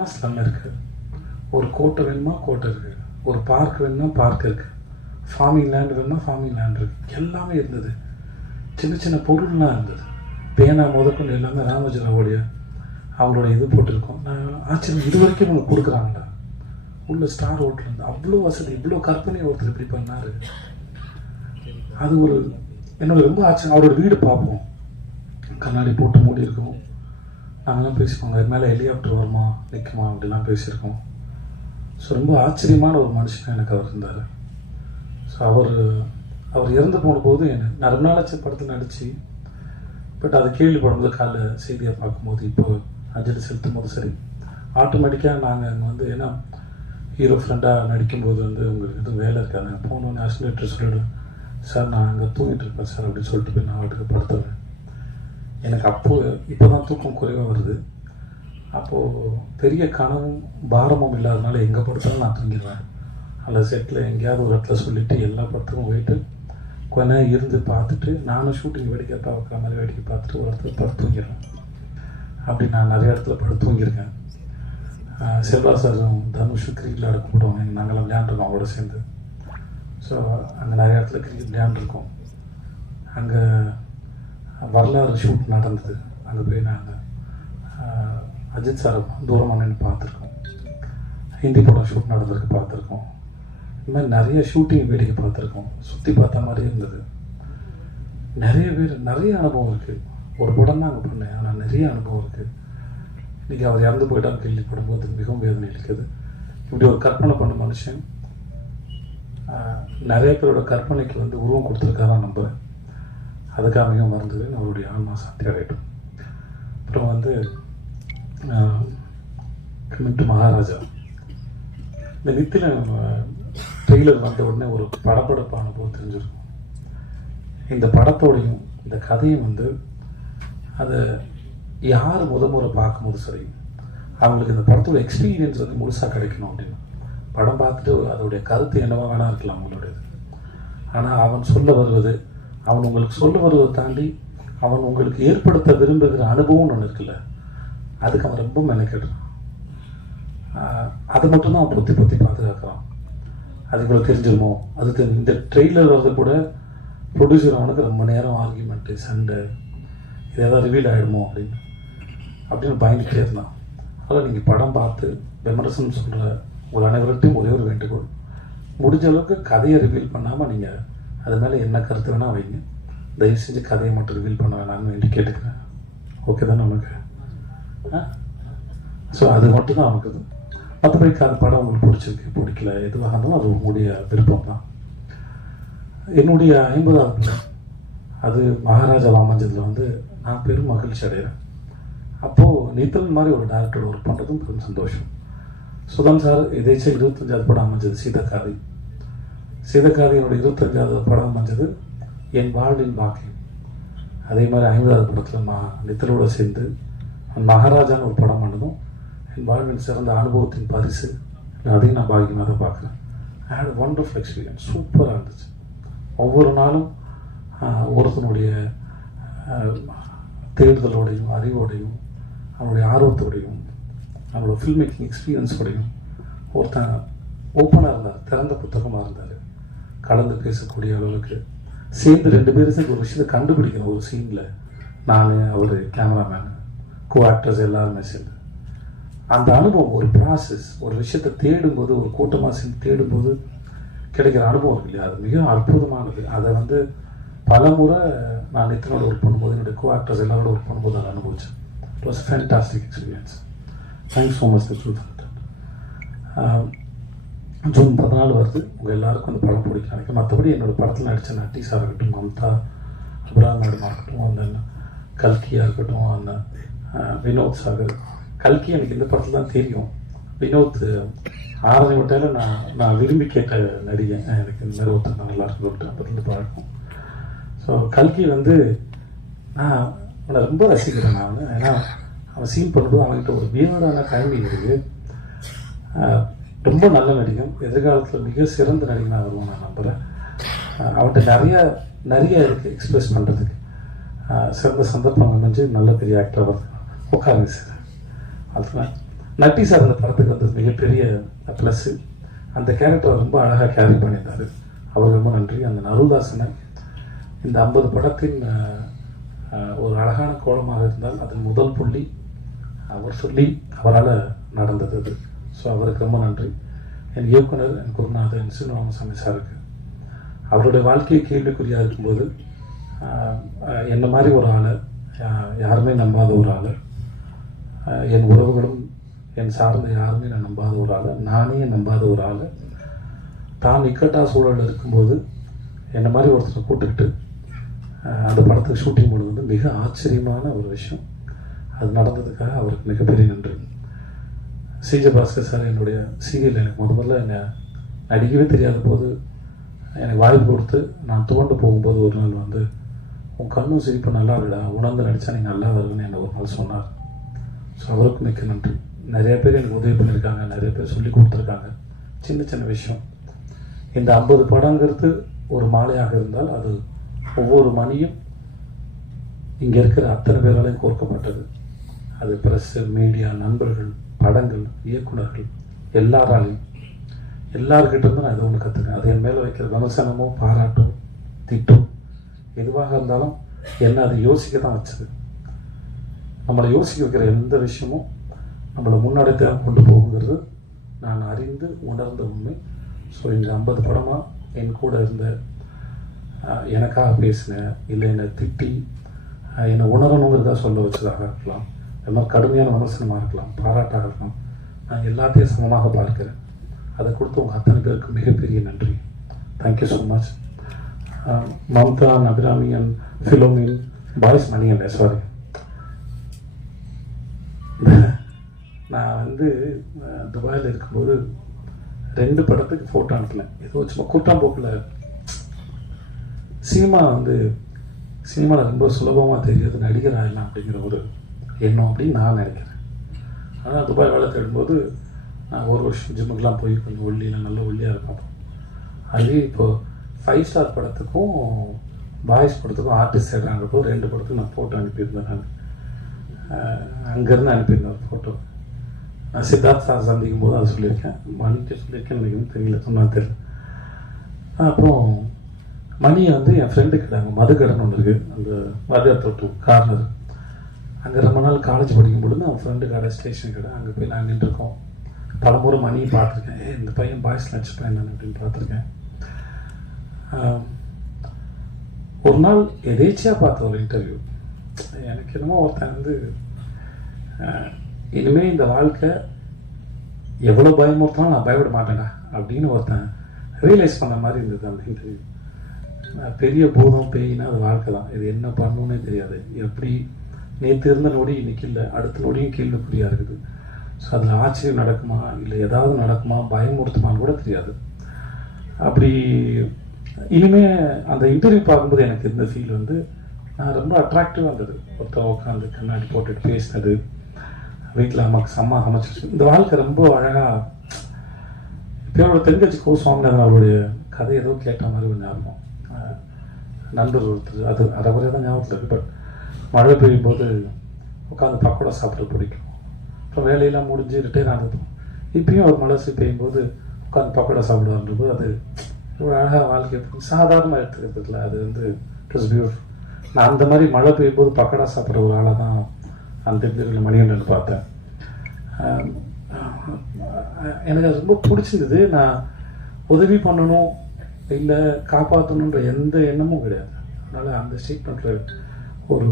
Slum இருக்கு. ஒரு கோட்டை வேணுமா? கோட்டை இருக்கு. ஒரு பார்க் வேணுமா? பார்க் இருக்கு. ஃபார்மிங் லேண்ட் வேணுமா? ஃபார்மிங் லேண்ட் இருக்கு. எல்லாமே இருந்தது. சின்ன சின்ன பொருள்லாம் இருந்தது. பேனா முதற்கொண்டு எல்லாமே ராமஜராவுடைய அவங்களோட இது போட்டிருக்கோம். நான் ஆச்சரியம். இது வரைக்கும் உங்களுக்கு கொடுக்குறாங்களா? உள்ள ஸ்டார் ஹோட்டல் இருந்து அவ்வளோ வசதி இவ்வளோ கற்பனை ஒருத்தர் இப்படி பண்ணாரு. அது ஒரு என்னோட ரொம்ப ஆச்சரியம். அவரோட வீடு பார்ப்போம். கண்ணாடி போட்டு மூடி இருக்கும் நாங்களாம் பேசிப்போங்க இது மேலே ஹெலிகாப்டர் வருமா நிற்குமா அப்படிலாம் பேசியிருக்கோம். ஸோ ரொம்ப ஆச்சரியமான ஒரு மனுஷன் எனக்கு அவர் இருந்தார். ஸோ அவர் அவர் இறந்து போன போது என்ன நான் ரொம்ப நாளாச்சு படத்தில் நடித்து பட் அதை கேள்விப்படும்போது காலைல செய்தியை பார்க்கும்போது இப்போ அஞ்சலி செலுத்தும் போது சரி ஆட்டோமேட்டிக்காக நாங்கள் அங்கே வந்து ஏன்னா ஹீரோ ஃப்ரெண்டாக நடிக்கும்போது வந்து உங்களுக்கு எதுவும் வேலை இருக்காங்க போகணும்னு அசிலேட்டர் சொல்லிவிடுவேன் சார் நான் அங்கே தூங்கிட்டு இருப்பேன் சார் அப்படின்னு சொல்லிட்டு போய் நான் வாட்டுக்கு படுத்துவேன் எனக்கு அப்போது இப்போ தான் தூக்கம் குறைவாக வருது. அப்போது பெரிய கனவும் பாரமும் இல்லாதனால எங்கே படுத்தாலும் நான் தூங்கிடுவேன் அதில் செட்டில் எங்கேயாவது ஒரு இடத்துல சொல்லிவிட்டு எல்லா படத்துக்கும் போயிட்டு கொஞ்ச நேரம் இருந்து பார்த்துட்டு நானும் ஷூட்டிங் வேடிக்கை பார்க்குற மாதிரி வேடிக்கை பார்த்துட்டு ஒரு இடத்துல படுத்து தூங்கிடுவேன் அப்படி நான் நிறைய இடத்துல படுத்து தூங்கியிருக்கேன். செல்வா சாரும் தனுஷு கிரிக்கெட் விளையாட கூப்பிடுவாங்க. நாங்களாம் விளையாண்டுருக்கோம் அவரோட சேர்ந்து. ஸோ அங்கே நிறைய இடத்துல கிரிக்கெட் விளையாண்டுருக்கோம். அங்கே வரலாறு ஷூட் நடந்தது. அங்கே போய் நாங்கள் அஜித் சாரை தூரமாக நின்று பார்த்துருக்கோம். ஹிந்தி படம் ஷூட் நடந்திருக்கு பார்த்துருக்கோம். இது மாதிரி நிறைய ஷூட்டிங் வேடிக்கை பார்த்துருக்கோம். சுற்றி பார்த்த மாதிரி இருந்தது. நிறைய பேர் நிறைய அனுபவம் இருக்குது ஒரு படம் தான் அங்கே பண்ணேன். ஆனால் நிறைய அனுபவம் இருக்குது இன்றைக்கி அவர் இறந்து போயிட்டான்னு கேள்விப்படும்போது மிகவும் வேதனை இருக்குது இப்படி ஒரு கற்பனை பண்ண மனுஷன் நிறைய பேரோட கற்பனைக்கு வந்து உருவம் கொடுத்துருக்காரா நம்புகிறேன் அதுக்காக மறந்து அவருடைய ஆன்மா சாந்தி அடையட்டும். அப்புறம் வந்து கமிட்டு மகாராஜா. இந்த நித்தில ட்ரெய்லர் வந்த உடனே ஒரு படப்படப்பான அனுபவம் தெரிஞ்சிருக்கும். இந்த படத்தோடையும் இந்த கதையும் வந்து அதை யார் முத முறை பார்க்கும்போது சரி அவங்களுக்கு இந்த படத்தோட எக்ஸ்பீரியன்ஸ் வந்து முழுசாக கிடைக்கணும் அப்படின்னு. படம் பார்த்துட்டு அதோடைய கருத்து என்னவா வேணா இருக்கலாம் அவங்களுடையது. ஆனால் அவன் சொல்ல வருவது அவன் உங்களுக்கு சொல்ல வருவதை தாண்டி அவன் உங்களுக்கு ஏற்படுத்த விரும்புகிற அனுபவம்னு ஒன்று இருக்குல்ல அதுக்கு அவன் ரொம்ப மெனக்கெடுறான். அதை மட்டும்தான் அவன் பொத்தி பொத்தி பாதுகாக்கிறான். அது இவ்வளோ தெரிஞ்சிருமோ? அதுக்கு இந்த ட்ரெய்லர் வர்றது கூட ப்ரொடியூசர் அவனுக்கு ரொம்ப நேரம் ஆர்கியூமெண்ட்டு சண்டை இது ஏதாவது ரிவீல் ஆகிடுமோ அப்படின்னு. அப்படின்னு பயந்துகிட்டே இருந்தான். அதில் நீங்கள் படம் பார்த்து விமர்சனம் சொல்கிற உங்கள் அனைவர்கிட்டையும் ஒரே ஒரு வேண்டுகோள். முடிஞ்ச அளவுக்கு கதையை ரிவீல் பண்ணாமல் நீங்கள் அது மேலே என்ன கருத்து வேணால் வைங்க. தயவு செஞ்சு கதையை மட்டும் ரிவீல் பண்ண வேணாம்னு வேண்டி கேட்டுக்கிறேன். ஓகே தானே நமக்கு? ஸோ அது மட்டும் தான் அவனுக்கு இது. மற்றபடி அந்த படம் உங்களுக்கு பிடிச்சிருக்கு பிடிக்கல எதுவாக இருந்தாலும் அது உங்களுடைய விருப்பம் தான் என்னுடைய ஐம்பதாவது அது மகாராஜா அமைஞ்சதில் வந்து நான் பெரும் மகிழ்ச்சி அடைகிறேன். அப்போது நித்தல் மாதிரி ஒரு டேரக்டர் ஒர்க் பண்ணுறதும் பெரும் சந்தோஷம். சுதன் சார் எதேச்சும் இருபத்தஞ்சாவது படம் அமைஞ்சது சீதக்காரி. சீதக்காரி இருபத்தஞ்சாவது படம் வந்தது. என் வாழ்வின் பாக்கியம். அதே மாதிரி ஐம்பதாவது படத்தில் நான் நித்தலோடு சேர்ந்து மகாராஜான்னு ஒரு படம் பண்ணதும் என் வாழ்வின் சிறந்த அனுபவத்தின் பரிசு. அதையும் நான் பாக்கியமாக தான் பார்க்குறேன் ஐ ஹேட் ஒண்டர்ஃபுல் எக்ஸ்பீரியன்ஸ் சூப்பராக இருந்துச்சு. ஒவ்வொரு நாளும் ஒருத்தனுடைய தேடுதலோடையும் அறிவோடையும் அவனுடைய ஆர்வத்தோடையும் அவனோட ஃபில்ம் மேக்கிங் எக்ஸ்பீரியன்ஸோடையும் ஒருத்தன் ஓப்பனாக இருந்தார் திறந்த புத்தகமாக இருந்தார். கலந்து பேசக்கூடிய அளவுக்கு சேர்ந்து ரெண்டு பேரும் சேர்ந்து ஒரு விஷயத்தை கண்டுபிடிக்கணும் ஒரு சீனில் நான் அவர் கேமராமேன் கோ ஆக்டர்ஸ் எல்லாருமே சேர்ந்து. அந்த அனுபவம் ஒரு ப்ராசஸ் ஒரு விஷயத்தை தேடும்போது ஒரு கூட்டமாக சேர்ந்து தேடும்போது கிடைக்கிற அனுபவம் இருக்கு இல்லையா? அது மிக அற்புதமானது. அதை வந்து பல முறை நான் நித்தனோட ஒர்க் பண்ணும்போது என்னுடைய கோ ஆக்டர்ஸ் எல்லாரோட ஒர்க் பண்ணும்போது அதை அனுபவிச்சேன். It was fantastic experience thanks so much the June பதினாலு வருது. உங்கள் எல்லாருக்கும் அந்த படம் பிடிக்கும் நினைக்கும் மற்றபடி என்னோட படத்தில் நடித்த நட்டிஸாக இருக்கட்டும் மம்தா அபுராம் மேடமாக இருக்கட்டும் அந்த கல்கியாக இருக்கட்டும் அந்த வினோத் சாகர். கல்கி எனக்கு இந்த படத்தில் தான் தெரியும். வினோத் ஆரஞ்சு விட்டால நான் நான் விரும்பி கேட்ட நடிகன் எனக்கு இந்த மாதிரி ஒருத்தர் நல்லா இருக்கு அப்போருந்து பழக்கம். ஸோ கல்கி வந்து நான் அவனை ரொம்ப ரசிக்கிறேன் நான். ஏன்னா அவன் சீன் பண்ணும்போது அவன்கிட்ட ஒரு வியர்டான கல்வி இருக்குது ரொம்ப நல்ல நடிகன் எதிர்காலத்தில் மிக சிறந்த நடிகனாக வருவோம் நான் நம்புகிறேன் அவன்கிட்ட நிறைய நிறைய இருக்குது எக்ஸ்பிரஸ் பண்ணுறதுக்கு சிறந்த சந்தர்ப்பம் அமைஞ்சு நல்ல பெரிய ஆக்டராக வருது உட்காருங்க சார் அதுதான் நட்டி சார் அந்த படத்துக்கு வந்தது மிகப்பெரிய ப்ளஸ்ஸு அந்த கேரக்டரை ரொம்ப அழகாக கேரி பண்ணியிருந்தார். அவர் ரொம்ப நன்றி. அந்த நருதாசனை இந்த ஐம்பது படத்தின் ஒரு அழகான கோலமாக இருந்தால் அதன் முதல் புள்ளி அவர் சொல்லி அவரால் நடந்தது அது. ஸோ அவருக்கு ரொம்ப நன்றி. என் இயக்குனர் என் குருநாதன் என் சீனிவாமசாமி சாருக்கு. அவருடைய வாழ்க்கையை கேள்விக்குறியாக இருக்கும்போது என்ன மாதிரி ஒரு ஆளை? யா- யாருமே நம்பாத ஒரு ஆளை. என் உறவுகளும் என் சார்ந்த யாருமே நான் நம்பாத ஒரு ஆளை. நானே நம்பாத ஒரு ஆளை. தான் இக்கட்டா சூழலில் இருக்கும்போது என்ன மாதிரி ஒருத்தரை கூட்டுக்கிட்டு அந்த படத்துக்கு ஷூட்டிங் போடுறது வந்து மிக ஆச்சரியமான ஒரு விஷயம். அது நடந்ததுக்காக அவருக்கு மிகப்பெரிய நன்றி. சிஜ பாஸ்கர் சார் என்னுடைய சீரியல் எனக்கு முத முதல்ல என்னை நடிக்கவே தெரியாத போது எனக்கு வாய்ப்பு கொடுத்து நான் துவண்டு போகும்போது ஒரு நாள் வந்து உன் கண்ணும் சிரிப்பு நல்லா இருக்குடா உணர்ந்து நடித்தா நீ நல்லா வருவேன்னு என்னை ஒரு நாள் சொன்னார். ஸோ அவருக்கு மிக்க நன்றி. நிறைய பேர் எனக்கு உதவி பண்ணியிருக்காங்க நிறைய பேர் சொல்லி கொடுத்துருக்காங்க. சின்ன சின்ன விஷயம். இந்த ஐம்பது படங்கிறது ஒரு மாலையாக இருந்தால் அது ஒவ்வொரு மணியும் இங்கே இருக்கிற அத்தனை பேராலையும் கோர்க்கப்பட்டது. அது ப்ரெஸ்ஸு மீடியா நண்பர்கள் படங்கள் இயக்குனர்கள் எல்லாராலையும் எல்லார்கிட்ட நான் இதை ஒன்று கற்றுக்கேன் அது என் மேலே வைக்கிற விமர்சனமோ பாராட்டோ திட்டோ எதுவாக இருந்தாலும் என்ன அதை யோசிக்க தான் வச்சது. நம்மளை யோசிக்க வைக்கிற எந்த விஷயமும் நம்மளை முன்னாடி கொண்டு போகுங்கிறது நான் அறிந்து உணர்ந்த உண்மை. ஸோ இந்த ஐம்பது படமாக என் கூட இருந்த எனக்காக பேசின இல்லை என்னை திட்டி என்னை உணரணுங்கிறதா சொல்ல வச்சதாக இருக்கலாம். அது மாதிரி கடுமையான விமர்சனமாக இருக்கலாம் பாராட்டாக இருக்கலாம். நான் எல்லாத்தையும் சமமாக பார்க்கிறேன். அதை கொடுத்து உங்கள் அத்தனை பேருக்கு மிகப்பெரிய நன்றி. Thank you so much Mamta நபிராமியன் and ஃபிலோமின் பாய்ஸ் மணியன் சாரி நான் வந்து துபாயில் இருக்கும்போது ரெண்டு படத்துக்கு ஃபோட்டோ அனுப்பினேன். ஏதோ சும்மா கூட்டாம்போக்கில் சினிமா வந்து சினிமாவில் ரொம்ப சுலபமாக தெரியுது நடிகர் ஆகலாம் அப்படிங்கிற ஒரு எண்ணம் அப்படின்னு நான் நினைக்கிறேன். ஆனால் துபாய் வேலை தேடும்போது நான் ஒரு வருஷம் ஜிம்முக்கெலாம் போய் கொஞ்சம் ஒல்லியில் நல்ல ஒல்லியாக இருப்பேன் அதே இப்போது ஃபைவ் ஸ்டார் படத்துக்கும் பாய்ஸ் படத்துக்கும் ஆர்டிஸ்ட் தேடுறாங்கப்போ ரெண்டு படத்துக்கும் நான் ஃபோட்டோ அனுப்பியிருந்தேன் நான். அங்கேருந்து அனுப்பியிருந்தேன் ஒரு ஃபோட்டோ நான் சித்தார்த் சார் சந்திக்கும் போது அதை சொல்லியிருக்கேன். மணிக்கு சொல்லியிருக்கேன் எனக்கு தெரியல சொன்னா தெரியல. அப்புறம் மணியை வந்து என் ஃப்ரெண்டு கடை அங்கே மது ஒன்று இருக்குது அந்த மதுரை தொட்டு கார்னர் அங்கே ரொம்ப நாள் காலேஜ் படிக்கும் பொழுது அவன் ஃப்ரெண்டு கடை ஸ்டேஷன் கடை அங்கே போய் நான் நின்றுருக்கோம். பலமுறை மணியை பார்த்துருக்கேன். ஏ இந்த பையன் பாய்ஸ் லஞ்ச் பையன் அப்படின்னு பார்த்துருக்கேன். ஒரு நாள் எதேச்சியாக பார்த்த ஒரு இன்டர்வியூ எனக்கு என்னமோ ஒருத்தன் வந்து இனிமேல் இந்த வாழ்க்கை எவ்வளோ பயமுறுத்தாலும் நான் பயப்பட மாட்டேன்டா அப்படின்னு ஒருத்தன் ரியலைஸ் பண்ண மாதிரி இருந்தது அந்த இன்டர்வியூ பெரிய பூதம் பேயினா அது வாழ்க்கை தான். இது என்ன பண்ணணுன்னே தெரியாது. எப்படி நேற்று இருந்த நொடி இன்னைக்கு இல்லை. அடுத்த நொடியும் கேள்விக்குறியாக இருக்குது. ஸோ அதில் ஆச்சரியம் நடக்குமா? இல்லை ஏதாவது நடக்குமா? பயமுறுத்துமான்னு கூட தெரியாது. அப்படி இனிமே அந்த இன்டர்வியூ பார்க்கும்போது எனக்கு இருந்த ஃபீல் வந்து நான் ரொம்ப அட்ராக்டிவாக இருந்தது. ஒருத்தர் உட்காந்து கண்ணாடி போட்டுட்டு பேசினது. வீட்டில் அம்மாக்கு அம்மா சமைச்சிருச்சு இந்த வாழ்க்கை ரொம்ப அழகாக இப்போ அவரோட தென்கட்சி கோ சுவாமிநாதன் அவருடைய கதை ஏதோ கேட்ட மாதிரி ஒரு ஞாபகம். நண்பர் ஒருத்தர் அது அரைகுறையாக தான் ஞாபகத்தில் இருக்குது பட் மழை பெய்யும் போது உட்காந்து பக்கோடா சாப்பிட பிடிக்கும். அப்புறம் வேலையெல்லாம் முடிஞ்சு ரிட்டையர் ஆனதும் இப்பயும் ஒரு மழை பெய்யும் போது உட்காந்து பக்கோடா சாப்பிடுவான்ற போது அது ஒரு அழகாக வாழ்க்கை சாதாரணமாக எடுத்துக்கிறதுல அது வந்து இட் வாஸ் பியூட்டிஃபுல் நான் அந்த மாதிரி மழை பெய்யும் போது பக்கோடா சாப்பிட்ற ஒரு ஆளை தான் அந்த இன்டர்வியூவில் மணிகண்டன் பார்த்தேன். எனக்கு அது ரொம்ப பிடிச்சிருந்தது. நான் உதவி பண்ணணும் இல்லை காப்பாற்றணுன்ற எந்த எண்ணமும் கிடையாது. அதனால் அந்த ஸ்டேட்மெண்ட்டில் ஒரு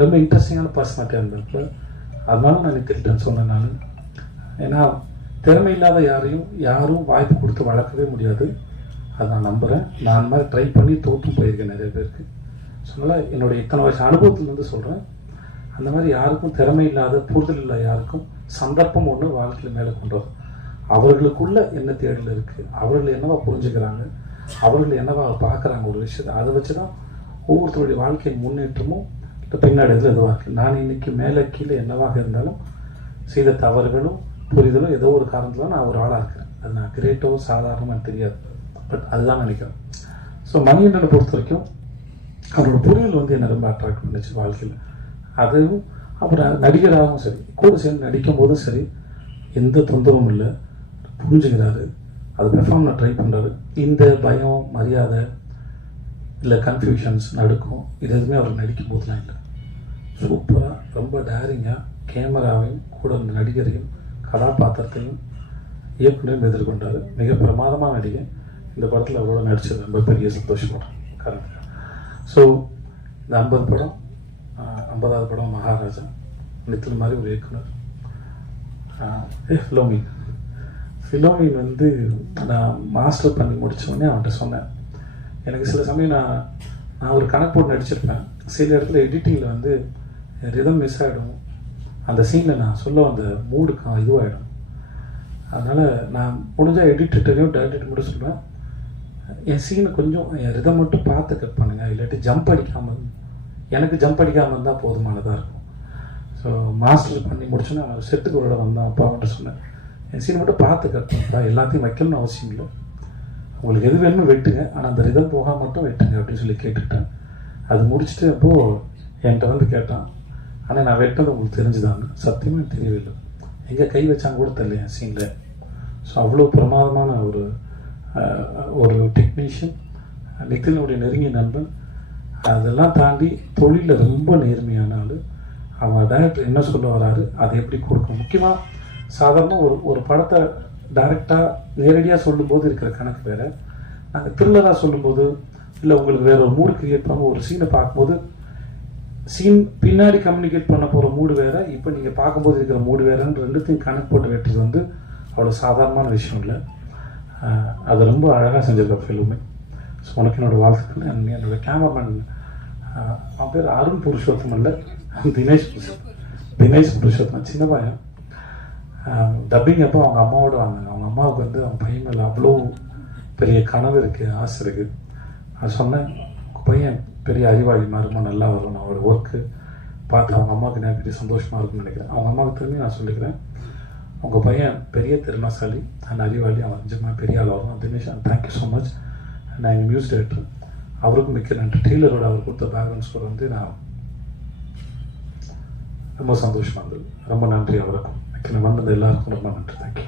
ரொம்ப இன்ட்ரெஸ்டிங்கான பர்சனாக இருந்திருக்கு அதனால நான் நிறுத்திட்டேன் சொன்னேன் நான். ஏன்னா திறமை இல்லாத யாரையும் யாரும் வாய்ப்பு கொடுத்து வளர்க்கவே முடியாது. அதை நான் நம்புகிறேன் நான் அந்த மாதிரி ட்ரை பண்ணி தோற்று போயிருக்கேன் நிறைய பேருக்கு. ஸோ அதனால் என்னுடைய இத்தனை வருஷம் அனுபவத்துலேருந்து சொல்கிறேன் அந்த மாதிரி யாருக்கும் திறமை இல்லாத புரிதல் இல்லாத யாருக்கும் சந்தர்ப்பம் ஒன்று வாழ்க்கையில் மேலே கொண்டு வரும். அவர்களுக்குள்ள என்ன தேடல் இருக்குது அவர்கள் என்னவா புரிஞ்சுக்கிறாங்க? அவர்கள் என்னவா பார்க்குறாங்க ஒரு விஷயத்தை? அதை வச்சு தான் ஒவ்வொருத்தருடைய வாழ்க்கையின் முன்னேற்றமும் இல்லை பின்னாடி எதுவாக இருக்குது நான் இன்னைக்கு மேலே கீழே என்னவாக இருந்தாலும் செய்த தவறுகளும் புரிதலும் ஏதோ ஒரு காரணத்தில் நான் ஒரு ஆளாக இருக்கிறேன். அது நான் கிரேட்டோ சாதாரணமாக தெரியாது. பட் அதுதான் நினைக்கிறேன். ஸோ மணிகண்டனை பொறுத்த வரைக்கும் அவரோட புரிதல் வந்து என்னை ரொம்ப அட்ராக்ட் பண்ணுச்சு வாழ்க்கையில். அதுவும் அப்புறம் நடிகராகவும் சரி கூட சேர்ந்து நடிக்கும் போதும் சரி எந்த தொந்தரவும் இல்லை. புரிஞ்சுக்கிறாரு. அது பெர்ஃபார்ம் ட்ரை பண்ணுறாரு இந்த பயம் மரியாதை இல்லை கன்ஃபியூஷன்ஸ் நடக்கும்? இது எதுவுமே அவர் நடிக்கும் போதெல்லாம் இல்லை. சூப்பராக ரொம்ப டேரிங்காக கேமராவையும் கூட இருந்த நடிகரையும் கதாபாத்திரத்தையும் இயக்குனரையும் எதிர்கொண்டார். மிக பிரமாதமான நடிகை இந்த படத்தில் அவரோட நடித்தது ரொம்ப பெரிய சந்தோஷப்படுறேன் கரெக்ட். ஸோ இந்த ஐம்பது படம் ஐம்பதாவது படம் மகாராஜா. நித்தின் மாதிரி ஒரு இயக்குனர். ஏ ஃபிலோமின் ஃபிலோமின் வந்து நான் மாஸ்டர் பண்ணி முடித்தோடனே அவன்கிட்ட சொன்னேன். எனக்கு சில சமயம் நான் நான் ஒரு கணக்கு போட்டு நடிச்சிருப்பேன். சில இடத்துல எடிட்டிங்கில் வந்து ரிதம் மிஸ் ஆகிடும் அந்த சீனில் நான் சொல்ல அந்த மூடு இதுவாகிடும் அதனால் நான் முடிஞ்சால் எடிட்டர்டையும் டேரக்டர் மட்டும் சொல்லுவேன். என் சீனை கொஞ்சம் என் ரிதம் மட்டும் பார்த்து கட் பண்ணுங்கள் இல்லாட்டி ஜம்ப் அடிக்காமல் எனக்கு ஜம்ப் அடிக்காமல் இருந்தால் போதுமானதாக இருக்கும். ஸோ மாஸ்டர் பண்ணி முடிச்சோன்னா செட்டுக்கு ஒரு இடம் வந்தான் அப்பா மட்டும் சொன்னேன். என் சீனை மட்டும் பார்த்து கட் பண்ணுறா எல்லாத்தையும் வைக்கணும்னு அவசியம் இல்லை. உங்களுக்கு எது வேணுமோ வெட்டுங்க. ஆனால் அந்த ரிதம் போகாம மட்டும் வெட்டுங்க அப்படின்னு சொல்லி கேட்டுக்கிட்டேன். அது முடிச்சுட்டு அப்போது என்கிட்ட வந்து கேட்டான். ஆனால் நான் வெட்டது உங்களுக்கு தெரிஞ்சுதான்னு. சத்தியமாக தெரியவில்லை. எங்கே கை வச்சாங்க கூட தெரியல சீனில் ஸோ அவ்வளோ பிரமாதமான ஒரு ஒரு டெக்னீஷியன் நித்தினுடைய நெருங்கிய நண்பன். அதெல்லாம் தாண்டி தொழிலில் ரொம்ப நேர்மையான ஆள். அவன் டேரக்டர் என்ன சொல்ல வராரு அதை எப்படி கொடுக்கும் முக்கியமாக சாதாரண ஒரு ஒரு படத்தை டைரெக்டாக நேரடியாக சொல்லும்போது இருக்கிற கணக்கு வேறு. நாங்கள் த்ரில்லராக சொல்லும்போது இல்லை உங்களுக்கு வேறு ஒரு மூடு கிரியேட் பண்ண ஒரு சீனை பார்க்கும்போது சீன் பின்னாடி கம்யூனிகேட் பண்ண போகிற மூடு வேறு இப்போ நீங்கள் பார்க்கும்போது இருக்கிற மூடு வேறுன்னு ரெண்டுத்தையும் கணக்கு போட்டு வெட்டுறது வந்து அவ்வளோ சாதாரணமான விஷயம் இல்லை. அது அதை ரொம்ப அழகாக செஞ்சிருக்க ஃபிலிமே ஸோ உனக்கு என்னோடய வாழ்த்துக்கள் என்னோடய என்னோட கேமராமேன் அவன் பேர் அருண் புருஷோத்தம் இல்லை தினேஷ் புருஷோத்தம் தினேஷ் புருஷோத்தம் சின்ன பையன். டப்பிங் அப்போ அவங்க அம்மாவோட வந்தாங்க அவங்க அம்மாவுக்கு வந்து அவங்க பையன் மேலே அவ்வளோ பெரிய கனவு இருக்குது ஆசை இருக்குது நான் சொன்னேன் பையன் பெரிய அறிவாளி மாதிரி நல்லா வரும் அவரோட ஒர்க்கு பார்த்து அவங்க அம்மாவுக்கு என்ன பெரிய சந்தோஷமாக இருக்கும்னு நினைக்கிறேன். அவங்க அம்மாவுக்கு திரும்பி நான் சொல்லிக்கிறேன் உங்கள் பையன் பெரிய திறமைசாலி அண்ட் அறிவாளி அவன் நிஜமாக பெரிய ஆள் வரும் தினேஷ் தேங்க்யூ ஸோ மச் நான் எங்கள் மியூசிக் டைரக்டர் அவருக்கும் மிக்க நன்றி. டெய்லரோட அவர் கொடுத்த பேக்ரவுண்ட் ஸ்கோர் வந்து நான் ரொம்ப சந்தோஷமாக இருந்தது. ரொம்ப நன்றி அவருக்கும். எனக்கு வந்தது எல்லாருக்கும் ரொம்ப நன்றி தேங்க்யூ